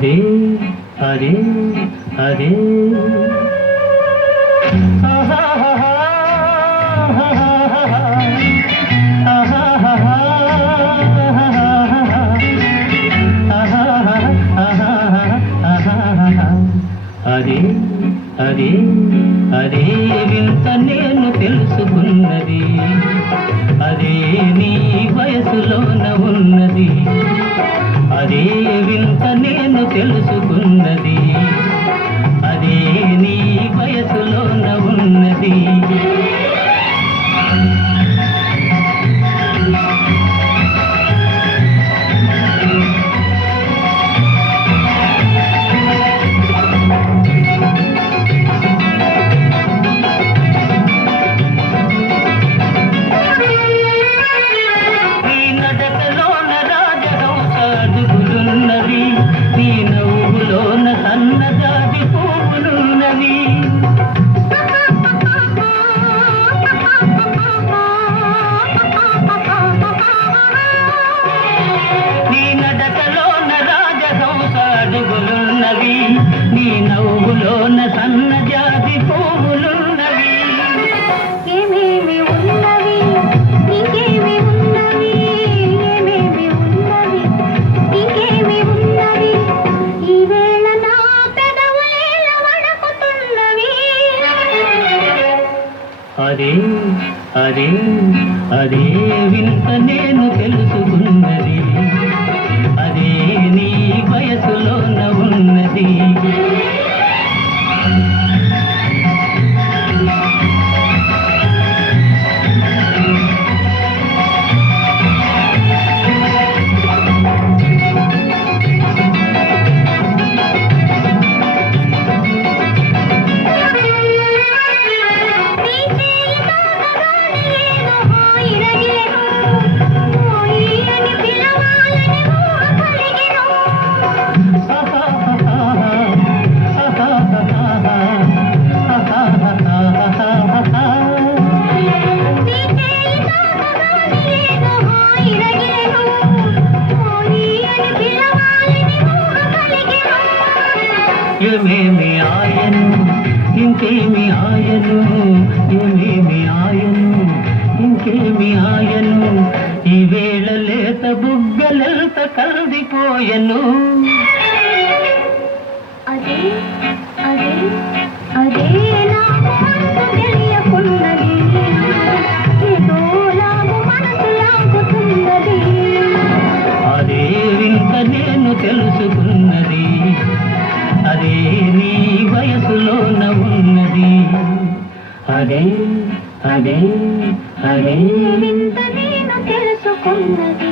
అదే అదే అదే. అదే అదే అదే వింత నేను తెలుసుకున్నది. అదే నీ వయసులో తెలుసుకున్నది అదే అదే అదే వింత నేను తెలుసుకున్నా ఏమేమి ఆయను ఇంకేమి ఆయను ఏమేమి ఆయను ఇంకేమి ఆయను ఈ వేళ లేత బుగ్గలెంత కరిగిపోయను అదే అదే అదే తెలుసుకున్నది.